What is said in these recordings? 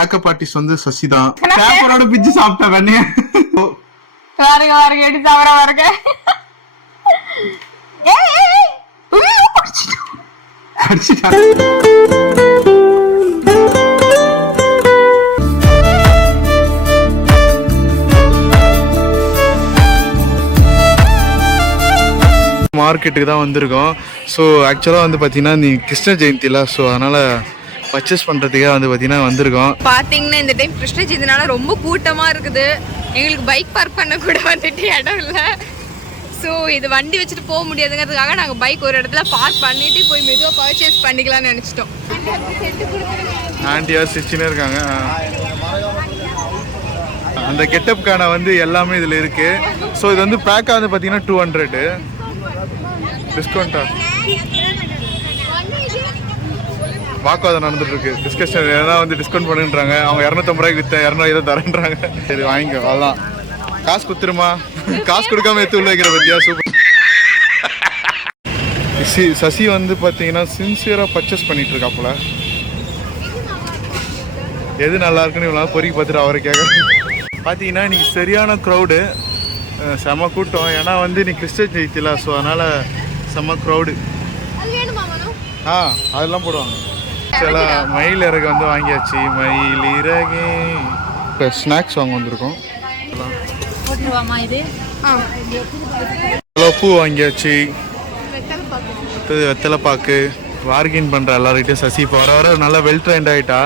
Makeup artist வந்து சசி தான். பேப்பரோட பிச்சு சாப்பிட்டா வெண்ணைய பாருங்க பாருங்க எப்படி தவறா பாருங்க. மார்க்கெட்டுக்கு தான் வந்திருக்கோம். ஸோ ஆக்சுவலாக வந்து பார்த்தீங்கன்னா நீ கிருஷ்ண ஜெயந்தில, ஸோ அதனால் பர்ச்சேஸ் பண்ணுறதுக்கே வந்து பார்த்தீங்கன்னா வந்திருக்கோம். பார்த்தீங்கன்னா இந்த டைம் கிருஷ்ண ஜெயந்தினால ரொம்ப கூட்டமாக இருக்குது. எங்களுக்கு பைக் பார்க் பண்ண கூட வந்துட்டு இடம் இல்லை. ஸோ இது வண்டி வச்சுட்டு போக முடியாதுங்கிறதுக்காக நாங்கள் பைக் ஒரு இடத்துல பார்க் பண்ணிட்டு போய் மெதுவாக பர்ச்சேஸ் பண்ணிக்கலாம்னு நினச்சிட்டோம். ஆண்டியா சிச்சினே இருக்காங்க. அந்த கெட்டப்கான வந்து எல்லாமே இதில் இருக்குது. ஸோ இது வந்து பேக்காக வந்து பார்த்தீங்கன்னா 200 டிஸ்கவுண்டா வாக்குவாதம் நடந்துட்டு இருக்கு. டிஸ்கஷன் ஏன்னா வந்து டிஸ்கவுண்ட் பண்ணுன்றாங்க. அவங்க 250 ரூபாய்க்கு விற்ற 200 தரேன்றாங்க. சரி வாங்கிக்கோ, அவ்வளோதான். காசு கொடுத்துருமா, காசு கொடுக்காம எடுத்து உள்ள வைக்கிற பத்தியா. சூப்பர். சசி வந்து பார்த்தீங்கன்னா சின்சியராக பர்ச்சேஸ் பண்ணிட்டு இருக்காப்புல. எது நல்லா இருக்குன்னு இவ்வளோ பொறுக்கி பார்த்துட்டு அவரை கேட்க. பார்த்தீங்கன்னா இன்னைக்கு சரியான க்ரௌடு, செம கூட்டம். ஏன்னா வந்து இன்னைக்கு கிறிஸ்ட ஜெயித்தில, ஸோ அதனால் செம்ம க்ரௌடு. அதெல்லாம் போடுவாங்க. சில மயில் இறகு வந்து வாங்கியாச்சு. மயில் இறகு இப்போ ஸ்நாக்ஸ் வாங்க வந்திருக்கோம். பூ வாங்கியாச்சு. வெத்தலை பாக்கு வார்கின் பண்ணுற எல்லார்கிட்டையும் சசி இப்போ வர வர நல்லா வெல் ட்ரெண்ட் ஆகிட்டா.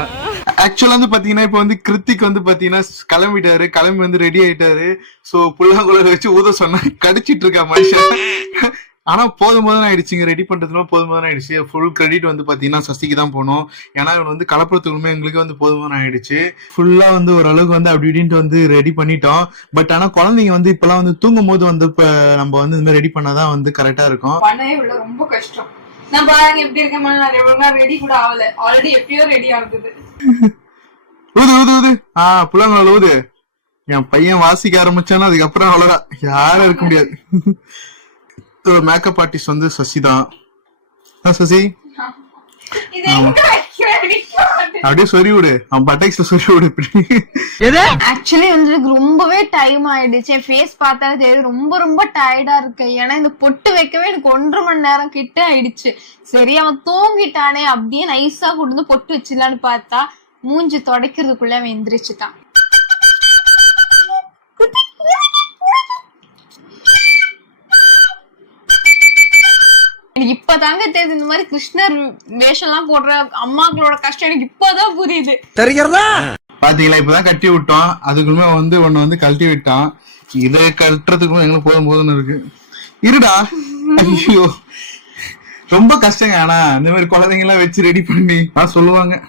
ஆக்சுவலா வந்து பாத்தீங்கன்னா இப்போ வந்து கிருத்திக் வந்து பாத்தீங்கன்னா கிளம்பிட்டாரு. கிளம்பி வந்து ரெடி ஆயிட்டாரு. ஸோ புல்லாங்குழல் வச்சு ஊத சொன்னா கடிச்சிட்டு இருக்கா மனுஷன். ஆனா போதும்போது ஆயிடுச்சுங்க, ரெடி பண்றதுலாம் போதும்போது ஆயிடுச்சு. ஃபுல் கிரெடிட் வந்து பாத்தீங்கன்னா சசிக்கு தான் போனோம். ஏன்னா இவன் வந்து கலப்புறதுக்குமே எங்களுக்கு வந்து போதுமான ஆயிடுச்சு. ஃபுல்லா வந்து ஓரளவுக்கு வந்து அப்படி இப்படின்ட்டு வந்து ரெடி பண்ணிட்டோம். பட் ஆனா குழந்தைங்க வந்து இப்பெல்லாம் வந்து தூங்கும் போது வந்து இப்ப நம்ம வந்து இந்த மாதிரி ரெடி பண்ணாதான் வந்து கரெக்டா இருக்கும். ரொம்ப கஷ்டம். நான் பாருங்க எப்படி இருக்கேன், ரெடி கூட ஆகல. ஆல்ரெடி எப்பயோ ரெடி ஆகுது. ஊது ஊது ஊது. புள்ளங்கள ஊது. என் பையன் வாசிக்க ஆரம்பிச்சானா அதுக்கப்புறம் அவ்வளவுதான், யாரும் இருக்க முடியாது. மேக்கப் ஆர்டிஸ்ட் வந்து சசி தான். சசி அப்படியே சொல்லி விடு, அவன் பட்டைக்ஸ்ல சொல்லி விடு. ஆக்சுவலி வந்து ரொம்பவே டைம் ஆயிடுச்சு. ஃபேஸ் பார்த்தாலே தெரியுது ரொம்ப ரொம்ப டயர்டா இருக்கு. ஏன்னா இந்த பொட்டு வைக்கவே எனக்கு 1.5 மணி நேரம் கிட்ட ஆயிடுச்சு. சரி அவன் தூங்கிட்டானே அப்படியே நைஸா கொண்டு வந்து பொட்டு வச்சிடலான்னு பார்த்தா மூஞ்சி துடைக்கிறதுக்குள்ள அவன் எந்திரிச்சுட்டான். எனக்கு இப்பதாங்க தெரியுது இந்த மாதிரி கிருஷ்ணர் வேஷம் எல்லாம் போடுற அம்மாக்களோட கஷ்டம் எனக்கு இப்பதான் புரியுது. பாத்தீங்களா, இப்பதான் கட்டி விட்டோம். அதுக்குமே வந்து ஒண்ணு வந்து கழட்டி விட்டான். இதை கட்டுறதுக்குமே எங்களுக்கு போதும் போதும்னு இருக்கு. இருடா, ஐயோ ரொம்ப கஷ்டங்க. ஆனா இந்த மாதிரி குழந்தைங்க எல்லாம் வச்சு ரெடி பண்ணி சொல்லுவாங்க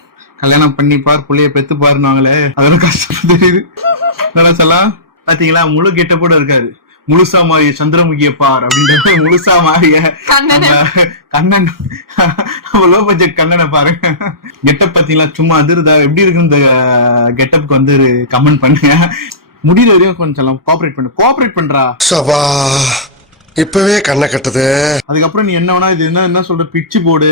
கல்யாணம் பண்ணி பார் புள்ளைய பெத்து பாருனாங்களே, அதெல்லாம் கஷ்டம் தெரியுது. சொல்லலாம். பாத்தீங்களா, முழு கெட்ட கூட இருக்காரு. முழுசா மாறிய சந்திரமுகிய பார் அப்படின்ற முழுசா மாறிய கண்ணன், லோ பட்ஜெட் கண்ணனை பாருங்க. கெட்டப் பாத்தீங்களா, சும்மா அதிர்தா எப்படி இருக்கு இந்த கெட்டப்க்கு வந்து கமெண்ட் பண்ணுங்க. முடியல வரையும் கொஞ்சம் கோஆபரேட் பண்றா. இப்பவே கண்ணை கட்டுது. அதுக்கப்புறம் நீ என்ன வேணா இது என்ன சொல்ற, பிச்சு போடு,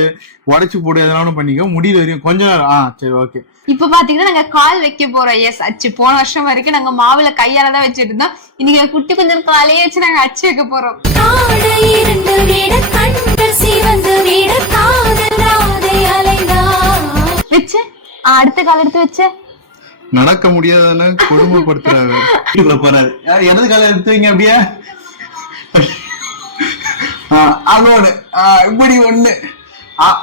உடைச்சு போடு, எதனாலும் பண்ணிக்க. முடியல வரையும் கொஞ்ச நேரம். சரி ஓகே. இப்ப பாத்தீங்கன்னா நாங்க கால் வைக்க போறோம். எஸ் அச்சு. போன வருஷம் வரைக்கும் நாங்க மாவுல கையாலதான் வச்சிட்டு இருந்தோம். இன்னைக்கு குட்டி கொஞ்சம் காலையே வச்சு நாங்க அச்சு வைக்க போறோம். வச்சு அடுத்த கால் எடுத்து வச்ச நடக்க முடியாதுன்னு கொடுமைப்படுத்துறாரு. வீட்டுக்குள்ள போறாரு. இடது கால எடுத்து வைங்க அப்படியே. அதோட இப்படி ஒண்ணு,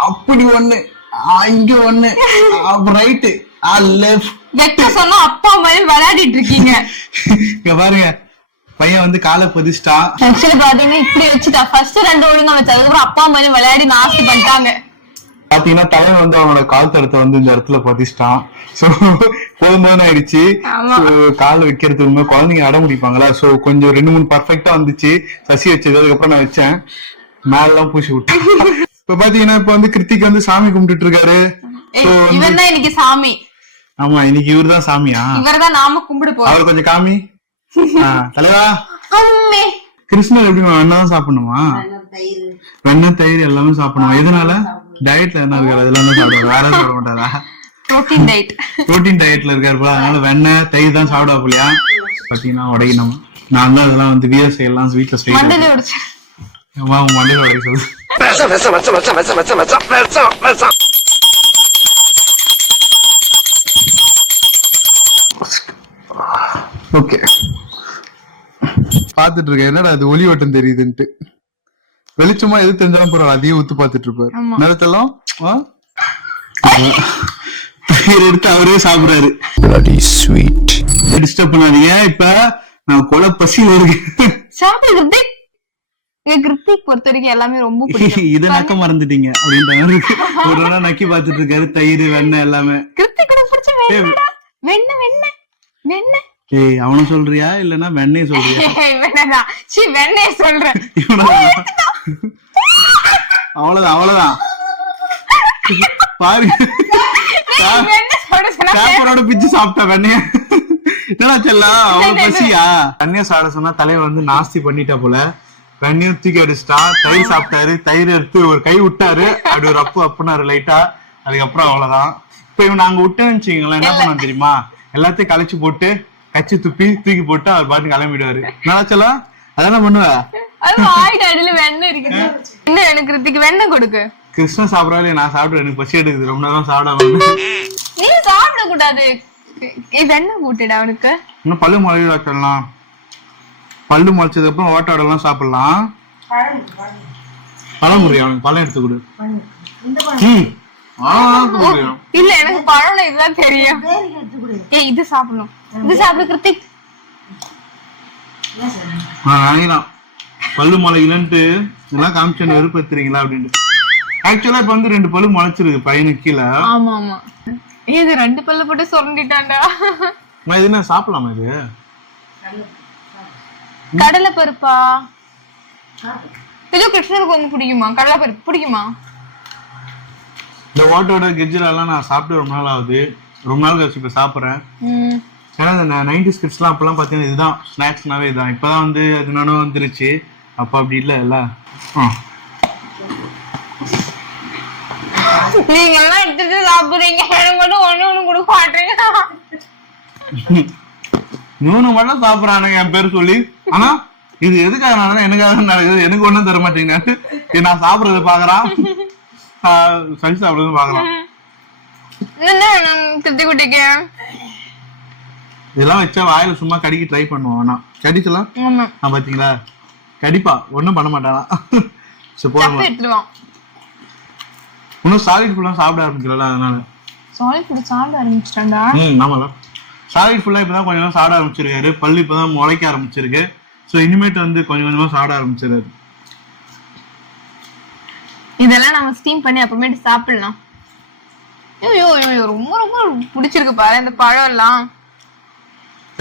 அப்படி ஒண்ணு, இங்க ஒண்ணு, ரைட்டு லெஃப்ட் சொன்னா அப்பா மாதிரி விளையாடிட்டு இருக்கீங்க. இங்க பாருங்க, பையன் வந்து காலை பதிச்சிட்டான். ஆக்சுவலி பாத்தீங்கன்னா இப்படி வச்சுட்டா. ஃபர்ஸ்ட் 2 ஒழுங்கா வச்சு அதுக்கப்புறம் அப்பா மாதிரி விளையாடி நாஸ்தி பண்ணிட்டாங்க. பாத்தீங்கன்னா தலைவன் வந்து அவனோட கால் தரத்தை வந்து இந்த இடத்துல பதிச்சிட்டான். சோ போதுமான ஆயிடுச்சு. கால் வைக்கிறதுக்கு குழந்தைங்க அடம் முடிப்பாங்களா. சோ கொஞ்சம் 2-3 பர்ஃபெக்டா வந்துச்சு. சசி வச்சது. அதுக்கப்புறம் நான் வச்சேன், மேலாம் பூசி விட்டேன். இப்ப பாத்தீங்கன்னா இப்ப வந்து கிருத்திக் வந்து சாமி கும்பிட்டு இருக்காரு. இவன் தான் இன்னைக்கு சாமி. ஆமா, இன்னைக்கு இவரு தான் சாமியா? இவர்தான் நாம கும்பிட போறோம். அவர் கொஞ்சம் காமி. தலைவா, கிருஷ்ணர் எப்படி வெண்ணாதான் சாப்பிடணுமா? வெண்ணெய் தயிர் எல்லாமே சாப்பிடணும். எதனால? டயட்ல என்ன இருக்காரு, அதெல்லாம் தான் சாப்பிடுவாரு. வேற சாப்பிட மாட்டாரா? Protein diet. புரோட்டீன் டயட்ல இருக்காரு போல, அதனால வெண்ணெய் தயிர் தான் சாப்பிடாப்புலையா. பாத்தீங்கன்னா உடைக்கணும். நான் தான் அதெல்லாம் வந்து விஎஸ்ஐ எல்லாம் வீட்டுல செய்யணும். மண்டலே உடைச்சு மண்டையில உடைக்க சொல்லு. ஓகே, பாத்துட்டு இருக்கேன் என்னடா அது ஒளி வட்டம் தெரியுதுன்ட்டு. வெளிச்சமா எது தெரிஞ்சாலும் பரவாயில்ல, அதையும் ஊத்து பாத்துட்டு இருப்பாரு. நேரத்தெல்லாம் தயிர் எடுத்து அவரே சாப்பிடுறாரு. டிஸ்டர்ப் பண்ணாதீங்க, இப்ப நான் கொலை பசியில இருக்கேன். சாப்பிடுறது கிருத்திக் பொறுத்த வரைக்கும் எல்லாமே ரொம்ப பிடிக்கும். இத நக்க மறந்துட்டீங்க அப்படின்ற மாதிரி இருக்கு. ஒரு நாள் நக்கி பாத்துட்டு இருக்காரு, தயிர் வெண்ணெய் எல்லாமே. கிருத்திக் பிடிச்ச வெண்ணெய் வெண்ணெய் வெண்ணெய். ஏய் அவனும் சொல்றியா இல்லன்னா வெண்ணெய் சொல்றியா? வெண்ணெய் சொல்றேன். அவ்வளவுதான் அவ்வளவுதான் பாருங்க, சாப்பாடோட பிச்சு சாப்பிட்டா வெண்ணைய. என்னடா செல்லா அவ்வளவு பசியா? வெண்ணைய சாப்பிட சொன்னா தலையை வந்து நாஸ்தி பண்ணிட்டா போல. வெண்ணையும் தூக்கி அடிச்சிட்டா, தயிர் சாப்பிட்டாரு, தயிர் எடுத்து ஒரு கை விட்டாரு, அப்படி ஒரு அப்புனாரு லைட்டா. அதுக்கப்புறம் அவ்வளவுதான். இப்ப இவன் நாங்க விட்டேன்னு வச்சுக்கீங்களேன், என்ன பண்ண தெரியுமா? எல்லாத்தையும் கலைச்சு போட்டு கச்சி துப்பி தூக்கி போட்டு அவர் பாட்டு கிளம்பிடுவாரு. நினைச்சலா அதான் பண்ணுவேன். வெண்ணெய் இருக்கு, இன்னும் எனக்கு கிருத்திக்கு வெண்ணெய் கொடுக்கு. கிருஷ்ணன் சாப்பிடறாரு, நான் சாப்பிடுவேன், எனக்கு பசி எடுக்குது, ரொம்ப நேரம் சாப்பிடாம. நீ சாப்பிட கூடாது, வெண்ணெய் கூட்டுடா அவனுக்கு. இன்னும் பல்லு முளைய வைக்கலாம், பல்லு முளைச்சதுக்கு அப்புறம் ஓட்டாடெல்லாம் சாப்பிடலாம். பழம் முறையா அவனுக்கு பழம் எடுத்து கொடு. இல்ல எனக்கு பழம் இதுதான் தெரியும். ஏய் இது சாப்பிடணும், இது சாப்பிடு கிருத்திக். வாங்கினான் பல்லு முளைக்கலன்ட்டு எல்லாம் காமிச்சு வெறுப்பத்துறீங்களா அப்படின்ட்டு. ஆக்சுவலா இப்ப வந்து 2 பல்லு முளைச்சிருக்கு பையனுக்கு கீழே. ஆமா ஆமா, இது 2 பல்லு போட்டு சொரண்டிட்டான்டா. இது என்ன சாப்பிடலாமா? இது கடலை பருப்பா? இது கிருஷ்ணருக்கு வந்து பிடிக்குமா? கடலை பருப்பு பிடிக்குமா? இந்த ஓட்டோட கெஜ்ஜிரெல்லாம் நான் சாப்பிட்டு ரொம்ப நாள் ஆகுது, ரொம்ப நாள் கழிச்சு இப்ப சாப்பிட்றேன். ஏன்னா இந்த 90s கிட்ஸ் எல்லாம் அப்பெல்லாம் பாத்தீங்கன்னா இதுதான் ஸ்நாக்ஸ்னாவே இதுதான். இப்பதான் வந்து அது நானும் வந்துருச்சு, அப்ப அப்படி இல்ல இல்ல. நீங்க எல்லாம் எடுத்துட்டு சாப்பிடுறீங்க, எனக்கு மட்டும் ஒண்ணு கொடுக்க மாட்டீங்க. இவனு மட்டும் சாப்பிடறானுங்க என் பேர் சொல்லி. ஆனா இது எதுக்காக நடந்தா எனக்காக நடக்குது, எனக்கு ஒண்ணும் தர மாட்டீங்க. நான் சாப்பிடறத பாக்குறான், சளி சாப்பிடுறது பாக்குறான். இதெல்லாம் வச்சா வாயில சும்மா கடிக்க ட்ரை பண்ணுவான். நான் கடிச்சலாம் பாத்தீங்களா, கடிப்பா, ஒண்ணும் பண்ண மாட்டானா. இன்னும் சாலிட் ஃபுல்லா சாப்பிட ஆரம்பிக்கல, அதனால சாலிட் ஃபுட் சாப்பிட ஆரம்பிச்சிட்டான்டா. ஆமால, சாலிட் ஃபுல்லா இப்பதான் கொஞ்சம் கொஞ்சம் சாப்பிட ஆரம்பிச்சிருக்காரு, பல்லு இப்பதான் முளைக்க ஆரம்பிச்சிருக்கு. சோ இனிமேட்டு வந்து கொஞ்சம் கொஞ்சமா சாப்பிட ஆரம்பிச்சிருக்காரு. இதெல்லாம் நம்ம ஸ்டீம் பண்ணி அப்புறமேட்டு சாப்பிடலாம். ஐயோ ஐயோ ரொம்ப ரொம்ப பிடிச்சிருக்கு பாரு இந்த பழம் எல்லாம்.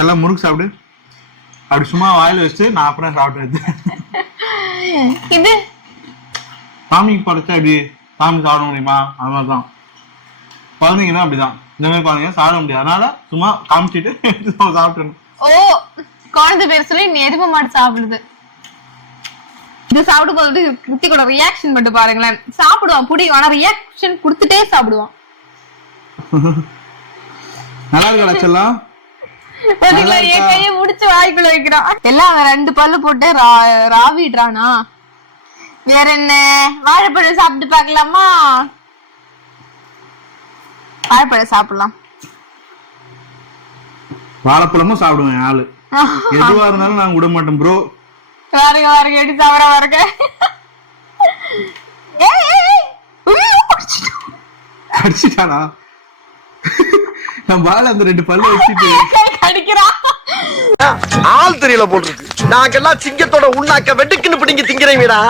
எல்லாம் முறுக்கு சாப்பிடு, அப்படி சும்மா வாயில வச்சு நான் அப்புறம் சாப்பிட்டு. இது சாமிக்கு படைச்சா இப்படி சாமி சாப்பிட முடியுமா? அது மாதிரிதான் குழந்தைங்கன்னா அப்படிதான், இந்த மாதிரி குழந்தைங்க சாப்பிட முடியாது, அதனால சும்மா காமிச்சிட்டு சாப்பிட்டு. ஓ குழந்தை பேர் சொல்லி நீ எருமை மாடு சாப்பிடுது. இது சாப்பிடும் போது கிருத்திகோட ரியாக்ஷன் மட்டும் பாருங்களேன். சாப்பிடுவான் பிடிக்கும், ஆனா ரியாக்ஷன் கொடுத்துட்டே சாப்பிடுவான். நல்லா இருக்கா? கைய முடிச்சு வாய்க்குள்ள வைக்கிறான். எல்லாம் அவன் 2 பல்லு போட்டு ராவிடுறானா. வேற என்ன, வாழைப்பழம் சாப்பிட்டு பாக்கலாமா? வாழைப்பழம் சாப்பிடலாம். வாழைப்பழமும் சாப்பிடுவேன் ஆளு, எதுவா இருந்தாலும் நான் விட மாட்டேன் ப்ரோ. வாருங்க வாருங்க, எடி சாப்பிட வாருங்க. அடிச்சுட்டானா? நான் வாழை அந்த 2 பல்லு வச்சுட்டு அடிக்கிறான். ஆள் தெரியல போட்டுருக்கு. நாங்கெல்லாம் சிங்கத்தோட உண்ணாக்க வெட்டுக்குன்னு பிடிங்க திங்கிறீங்கடா.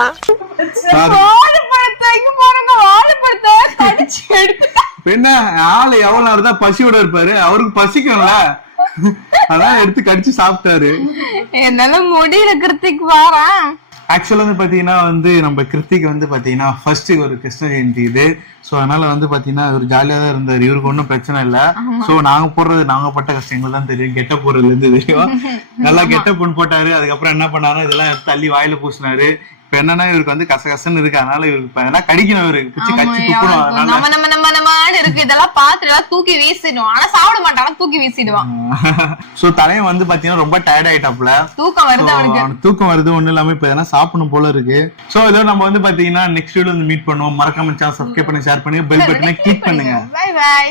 என்ன ஆளு எவ்வளவு நேரம் தான் பசியோட இருப்பாரு, அவருக்கு பசிக்கும்ல, அதான் எடுத்து கடிச்சு சாப்பிட்டாரு. என்னால முடியல கிருத்திக் வாரேன். ஆக்சுவலா வந்து பாத்தீங்கன்னா வந்து நம்ம கிருத்திக் வந்து பாத்தீங்கன்னா ஃபர்ஸ்ட் ஒரு கிருஷ்ண ஜெயந்தி இது. சோ அதனால வந்து பாத்தீங்கன்னா ஒரு ஜாலியா தான் இருந்தாரு, இவருக்கு ஒன்னும் பிரச்சனை இல்ல. சோ நாங்க போடுறது, நாங்க பட்ட கஷ்டங்கள் தான் தெரியும், கெட்ட போடுறதுல இருந்து தெரியும். நல்லா கெட்ட பொண்ணு போட்டாரு, அதுக்கப்புறம் என்ன பண்ணாரு, இதெல்லாம் தள்ளி வாயில பூசினாரு. இப்ப என்னன்னா இவருக்கு வந்து கசகசன்னு இருக்கு, அதனால இவருக்கு கடிக்கணும், இவருக்கு பிச்சு கடிச்சு துப்புணும். நம்ம இருக்கு இதெல்லாம் பார்த்துட்டு எல்லாம் தூக்கி வீசிடுவான். ஆனா சாப்பிட மாட்டான், தூக்கி வீசிடுவான். சோ தலைவன் வந்து பாத்தீங்கன்னா ரொம்ப டயர்ட் ஆயிட்டாப்ல. தூக்கம் வருது அவனுக்கு. தூக்கம் வருது, ஒண்ணு இல்லாம இப்ப எதனா சாப்பிடணும் போல இருக்கு. சோ இதோ நம்ம வந்து பாத்தீங்கன்னா நெக்ஸ்ட் வீடியோல வந்து மீட் பண்ணுவோம். மறக்காம சேனல் சப்ஸ்கிரைப் பண்ணி ஷேர் பண்ணி பெல் பட்டனை கிளிக் பண்ணுங்க. Bye by.